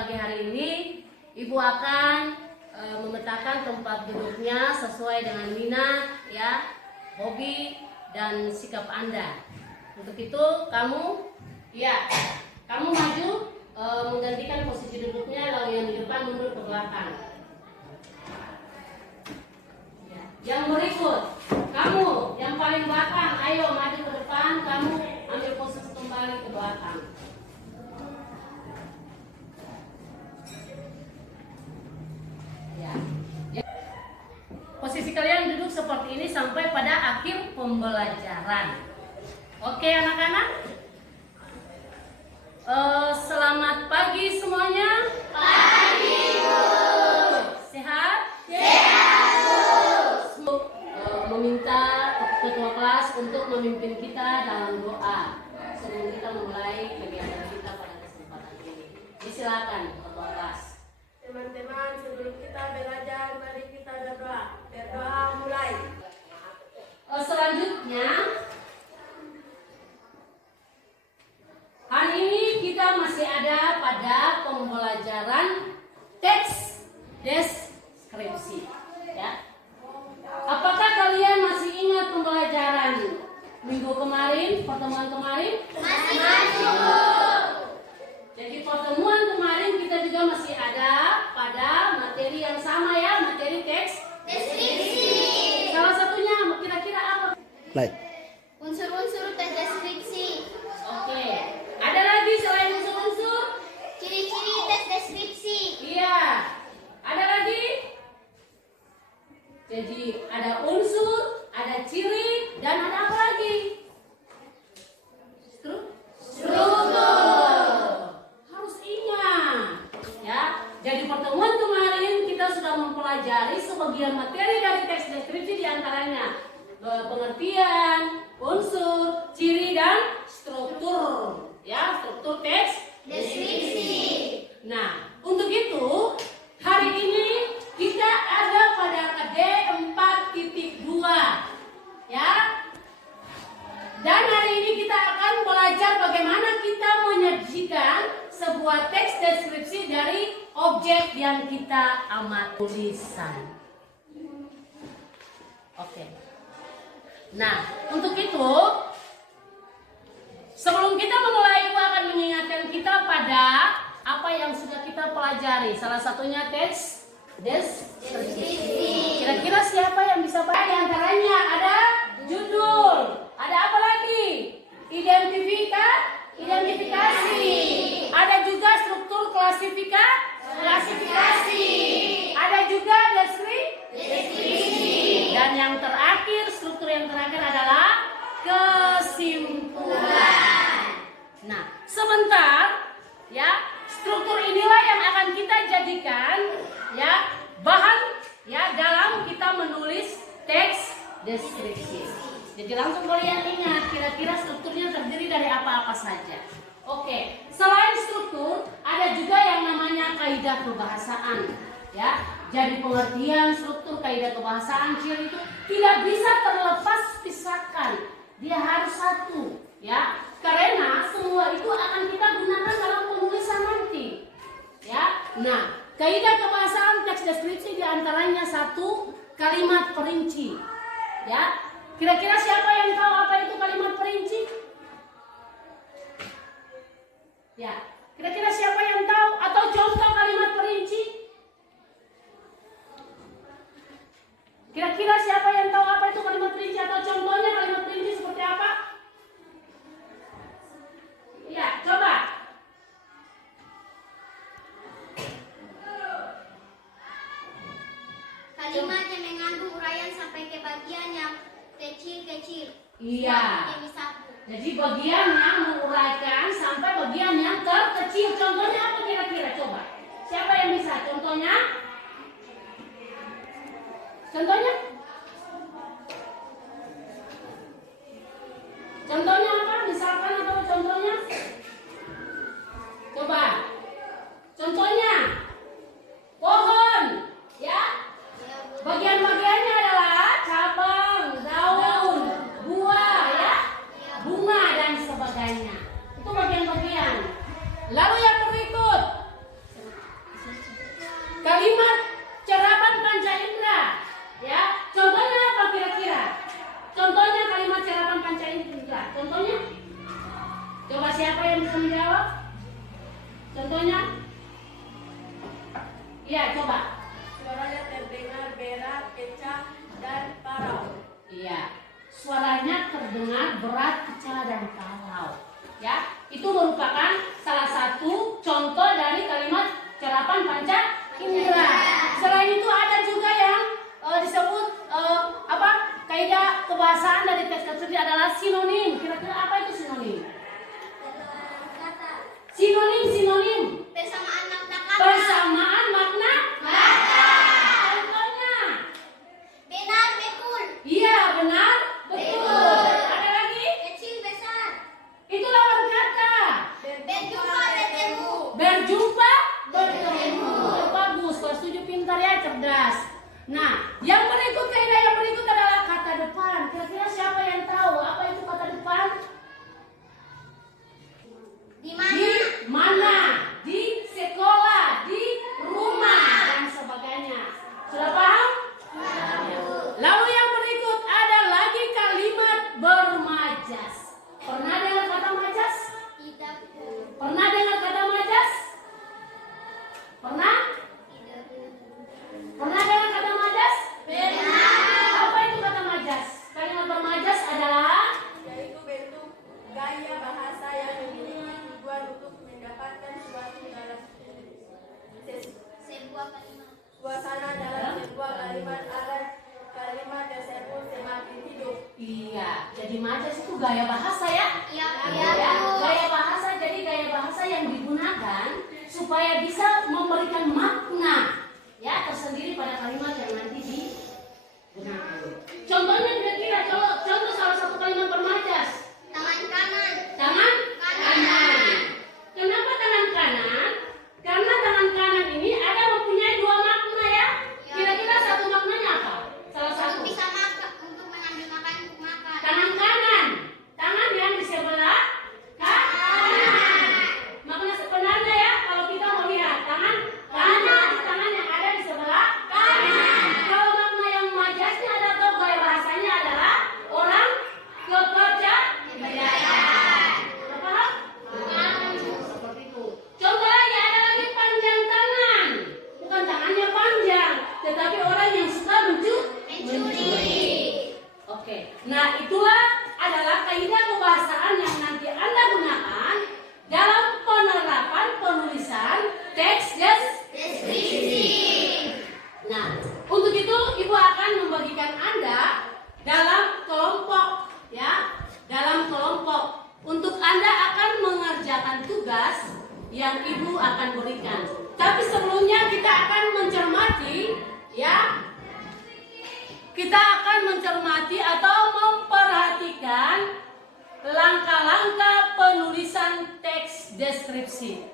pagi hari ini Ibu akan memetakan tempat duduknya sesuai dengan minat, ya, hobi dan sikap Anda. Untuk itu kamu maju menggantikan posisi duduknya, lalu yang di depan mundur ke belakang. Ya. Yang berikut, kamu yang paling belakang, ayo maju ke depan, kamu ambil posisi kembali ke belakang. Ya. Posisi kalian duduk seperti ini sampai pada akhir pembelajaran. Oke anak-anak? Selamat pagi semuanya. Pagi, Bu. Sehat? Sehat, Bu. Meminta ketua kelas untuk memimpin kita dalam doa sebelum kita memulai kegiatan kita pada kesempatan ini. Silakan ketua kelas. Teman-teman, sebelum kita belajar, mari kita berdoa. Berdoa mulai. Selanjutnya, hari ini kita masih ada pada pembelajaran teks deskripsi, ya. Apakah kalian masih ingat pembelajaran minggu kemarin, pertemuan kemarin? Masih. Jadi pertemuan kemarin kita juga masih ada pada materi yang sama, ya, materi teks Deskripsi. Salah satunya kira-kira apa? Unsur-unsur tes deskripsi. Oke. Ada lagi selain unsur-unsur? Ciri-ciri tes deskripsi. Iya. Ada lagi? Jadi ada unsur, ada ciri, dan ada apa lagi? Struktur. Harus ingat, ya. Jadi pertemuan kemarin kita sudah mempelajari sebagian materi dari teks deskripsi, diantaranya pengertian, unsur, ciri, dan struktur, ya, struktur teks Deskripsi. Nah, untuk itu hari ini kita ada pada D4.2, ya. Dan hari ini kita akan belajar bagaimana kita menyajikan sebuah teks deskripsi dari objek yang kita amati, tulisan. Oke. Nah, untuk itu sebelum kita memulai, Ibu akan mengingatkan kita pada apa yang sudah kita pelajari. Salah satunya teks deskripsi. Kira-kira siapa yang bisa baca? Di antaranya ada judul, ada apa lagi? Identifikasi. Ada juga struktur klasifikasi. Ada juga deskripsi. Dan yang terakhir, struktur yang terakhir adalah kesimpulan. Nah, sebentar, ya, struktur inilah yang akan kita jadikan, ya, bahan, ya, dalam kita menulis teks deskripsi. Jadi langsung kalian ingat kira-kira strukturnya terdiri dari apa-apa saja. Oke, selain struktur ada juga yang namanya kaidah kebahasaan, ya. Jadi pengertian, struktur, kaidah kebahasaan, ciri itu tidak bisa terlepas pisahkan. Dia harus satu, ya. Karena semua itu akan kita gunakan dalam penulisan nanti, ya. Nah, kaidah kebahasaan teks deskripsi diantaranya satu, kalimat perinci, ya. Kira-kira siapa yang tahu apa itu kalimat perinci? Ya, kira-kira siapa yang tahu atau contoh kalimat perinci? Kira-kira siapa yang tahu apa itu kalimat perinci atau contohnya kalimat perinci seperti apa? Ya, coba. Kalimat yang mengandung uraian sampai ke bagian yang kecil-kecil. Iya. Menjadi satu. Jadi bagian yang menguraikan sampai bagian yang terkecil. Contohnya apa kira-kira? Coba. Siapa yang bisa? Contohnya? Contohnya? Contohnya apa? Misalkan atau contohnya? Coba. Contohnya pohon, ya. Bagian-bagiannya adalah cabang, daun, buah, ya, bunga dan sebagainya. Itu bagian-bagian. Lalu yang berikut, Iya, suaranya terdengar berat, kecil dan kalau. Ya, itu merupakan salah satu contoh dari kalimat serapan panca indera. Selain itu ada juga yang disebut kaidah kebahasaan dari teks tersebut adalah sinonim. Kira-kira apa itu sinonim? Sinonim. Persamaan makna kata. Persamaan makna kata. Contohnya? Benar, betul. Iya, benar, betul. Ada lagi? Kecil, besar. Itu lawan kata. Berjumpa, bertemu. Berjumpa, bertemu. Bagus, kelas 7 pintar ya, cerdas. Nah, yang berikut kaidah yang berikut adalah kata depan. Kira-kira siapa yang tahu apa itu kata depan? Di mana? Di mana? Di sekolah, di rumah, dan sebagainya. Sudah paham? Lalu yang berikut ada lagi kalimat bermajas. Pernah dengar kata majas? Tidak. Pernah dengar kata majas? Pernah? Pernah dengar kata majas? Pernah. Apa itu kata majas? Kalimat bermajas adalah Yaitu bentuk gaya bahasa yang memiliki tujuan untuk mendapatkan suatu dalam sebuah kalimat. Suasana dalam sebuah kalimat agar kalimat tersebut semakin hidup. iya. Jadi majas itu gaya bahasa ya? Iya. Ya, gaya bahasa, jadi gaya bahasa yang digunakan supaya bisa memberikan makna ya tersendiri pada kalimat yang nanti digunakan. Contohnya kira-kira contoh salah satu kalimat bermajas. Tangan kanan. Tangan kanan. Kenapa tangan kanan? Karena tangan kanan ini ada mempunyai dua makna ya. Kira-kira satu maknanya apa? Salah satu. Bisa makan untuk mengambil makan untuk makan. Tangan kanan. Tangan yang di sebelah kanan. Makna sebenarnya ya kalau kita melihat tangan kanan, tangan yang ada di sebelah kanan. Kalau makna yang majasnya ada atau gaya bahasanya adalah orang kepercayaan. Sudah paham? Seperti itu. Contoh lagi ada lagi panjang tangan. Bukan tangannya panjang, tetapi orang yang suka mencuri. Oke. Nah, itulah adalah kaidah kebahasaan yang nanti Anda gunakan dalam penerapan penulisan teks deskripsi. Nah, untuk itu Ibu akan membagikan Anda dalam kelompok ya, dalam kelompok. Untuk Anda akan mengerjakan tugas yang Ibu akan berikan. Tapi sebelumnya kita akan mencermati ya. Kita akan mencermati atau memperhatikan langkah-langkah penulisan teks deskripsi.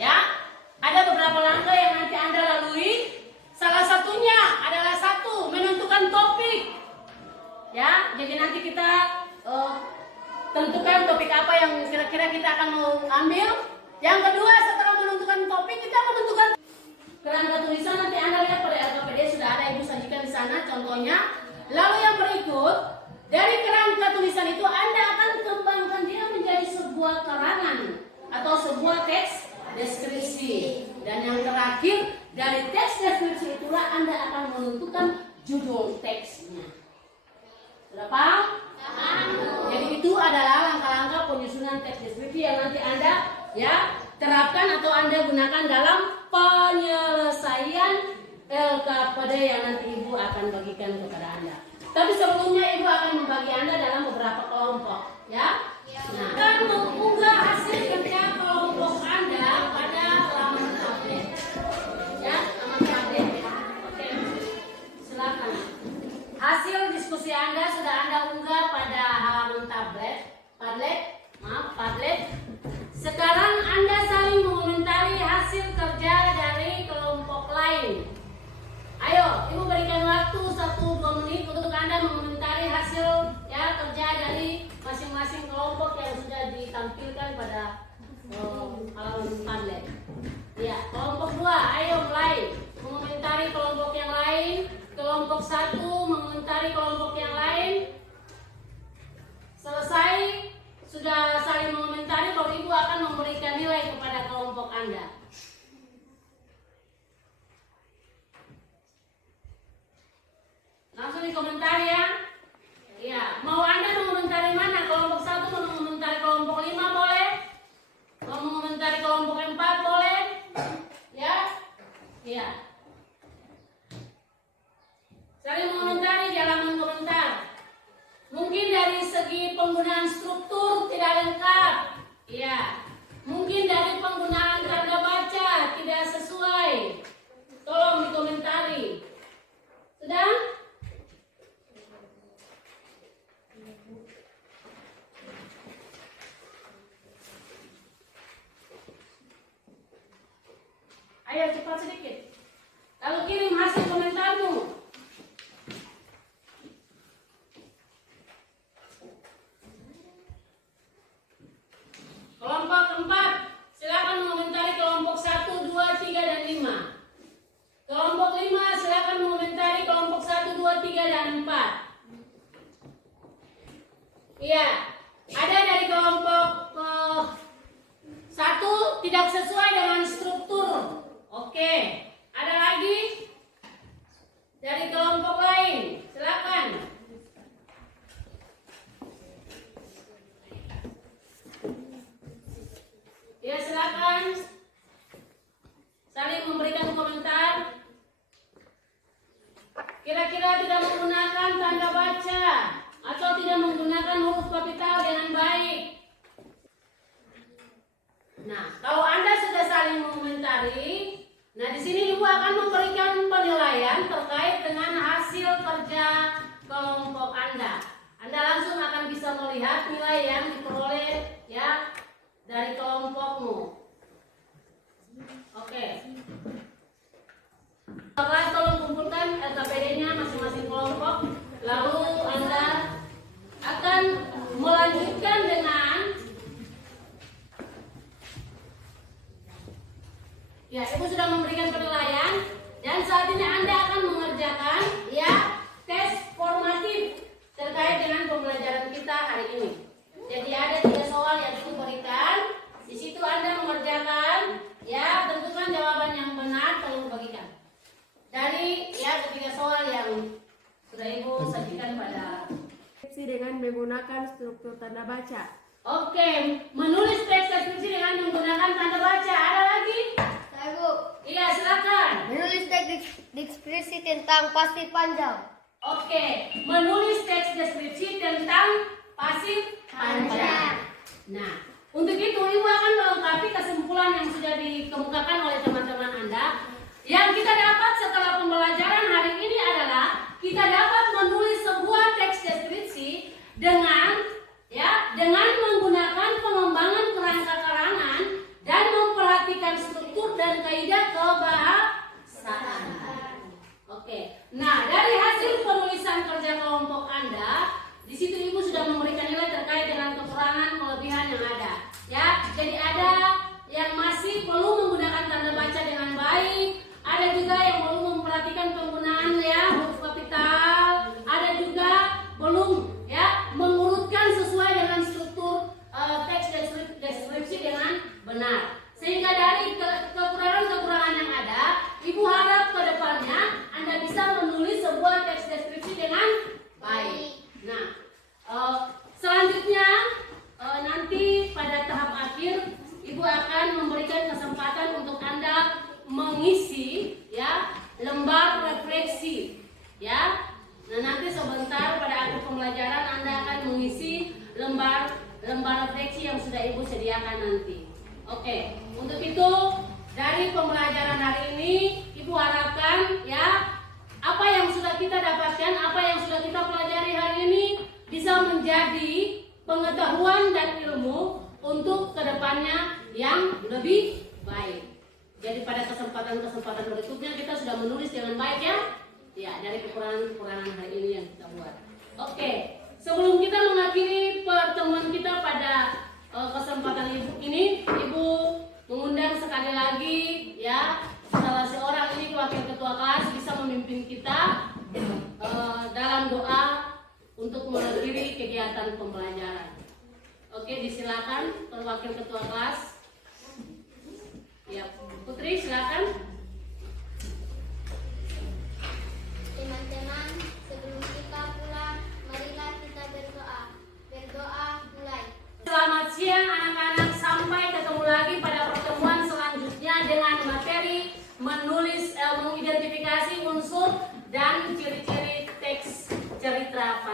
Ya, ada beberapa langkah yang nanti Anda lalui. Salah satunya adalah menentukan topik. Ya, jadi nanti kita tentukan topik apa yang kira-kira kita akan mau ambil. Yang kedua, setelah menentukan topik, kita menentukan kerangka tulisan. Nanti Anda lihat pada LKPD sudah ada Ibu sajikan di sana contohnya. Lalu yang berikut, dari kerangka tulisan itu Anda akan kembangkan dia menjadi sebuah karangan atau sebuah teks deskripsi. Dan yang terakhir, dari teks deskripsi itulah Anda akan menentukan judul teksnya. Sudah paham? Jadi itu adalah langkah-langkah penyusunan teks deskripsi yang nanti Anda ya terapkan atau Anda gunakan dalam penyelesaian LKPD yang nanti Ibu akan bagikan kepada Anda. Tapi sebelumnya Ibu akan membagi Anda dalam beberapa kelompok ya. Nah, akan mengunggah hasil kerja kelompok Anda pada halaman tablet. Ya, halaman tablet. Oke. Silakan. Hasil diskusi Anda sudah Anda unggah pada halaman Padlet. Sekarang Anda saling mengomentari hasil kerja dari kelompok lain. Ayo, Ibu berikan waktu 1-2 menit untuk Anda mengomentari hasil ya kerja dari masing-masing kelompok yang sudah ditampilkan pada halaman Padlet. Ya, kelompok 2, ayo mulai mengomentari kelompok yang lain. Kelompok 1 mengomentari kelompok yang lain. Selesai, sudah saling mengomentari, baru Ibu akan memberikan nilai kepada kelompok Anda. Langsung dikomentari ya. Saling mengomentari di halaman komentar. Mungkin dari segi penggunaan struktur tidak lengkap. Ya. Mungkin dari penggunaan tanda baca tidak sesuai. Tolong dikomentari. Sudah? Ayo cepat sedikit. Lalu kirim hasil komentarmu. Kelompok 4, silakan mengomentari kelompok 1, 2, 3, dan 5. Kelompok 5, silakan mengomentari kelompok 1, 2, 3, dan 4. Iya, ada dari kelompok 1 tidak sesuai dengan struktur. Oke, ada lagi dari kelompok lain, silakan. Ya, silakan saling memberikan komentar. Kira-kira tidak menggunakan tanda baca atau tidak menggunakan huruf kapital dengan baik. Nah, kalau Anda sudah saling mengomentari, nah di sini Ibu akan memberikan penilaian terkait dengan hasil kerja kelompok Anda. Anda langsung akan bisa melihat nilai yang diperoleh ya dari kelompokmu. Oke. Bapak tolong kumpulkan LKPD-nya masing-masing kelompok. Lalu Anda akan melanjutkan dengan ya, Ibu sudah memberikan penilaian dan saat ini Anda akan mengerjakan ya tes formatif terkait dengan pembelajaran kita hari ini. Jadi ada 3 soal yang Ibu berikan. Di situ Anda mengerjakan, ya tentukan jawaban yang benar, tolong bagikan. Dari ya ketiga soal yang sudah Ibu sajikan pada Dengan menggunakan struktur tanda baca. Oke, menulis teks deskripsi dengan menggunakan tanda baca. Ada lagi? Saya Bu, Iya, silakan. menulis teks deskripsi tentang pasif panjang. Oke, menulis teks deskripsi tentang pasif panjang. Nah, untuk itu Ibu akan melengkapi kesimpulan yang sudah dikemukakan oleh teman-teman Anda. Yang kita dapat setelah pembelajaran hari ini adalah kita dapat menulis sebuah teks deskripsi dengan menggunakan pengembangan kerangka karangan dan memperhatikan struktur dan kaidah kebahasaan. Oke. Nah, dari hasil penulisan kerja kelompok Anda, di situ Ibu sudah memberikan nilai terkait dengan kekurangan kelebihan yang ada. Ya, jadi ada yang masih perlu menggunakan tanda baca dengan baik, ada juga yang belum memperhatikan penggunaan ya huruf kapital, ada juga belum ya mengurutkan sesuai dengan struktur teks deskripsi dengan benar. Sehingga dari kekurangan-kekurangan yang ada, Ibu harap ke depannya Anda bisa menulis sebuah teks deskripsi dengan baik. Nah, selanjutnya nanti pada tahap akhir Ibu akan memberikan kesempatan untuk Anda mengisi ya lembar refleksi ya. Nah, nanti sebentar pada akhir pembelajaran Anda akan mengisi lembar refleksi yang sudah Ibu sediakan nanti. Oke, untuk itu dari pembelajaran hari ini Ibu harapkan ya apa yang sudah kita dapatkan, apa yang sudah kita pelajari hari ini bisa menjadi pengetahuan dan ilmu untuk kedepannya yang lebih baik. Jadi pada kesempatan berikutnya kita sudah menulis dengan baik ya. Ya, dari kekurangan-kekurangan hari ini yang kita buat. Oke, sebelum kita mengakhiri pertemuan kita pada kesempatan ini, Ibu mengundang sekali lagi ya salah seorang ini wakil ketua kelas bisa memimpin kita dalam doa untuk mengakhiri kegiatan pembelajaran. Oke, disilakan wakil ketua kelas. Ya, Putri silakan. Teman-teman, sebelum kita pulang, marilah kita berdoa. Berdoa mulai. Selamat siang anak-anak, sampai ketemu lagi pada pertemuan selanjutnya dengan materi menulis mengidentifikasi unsur dan ciri-ciri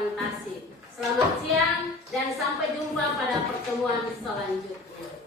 fantasi. Selamat siang dan sampai jumpa pada pertemuan selanjutnya.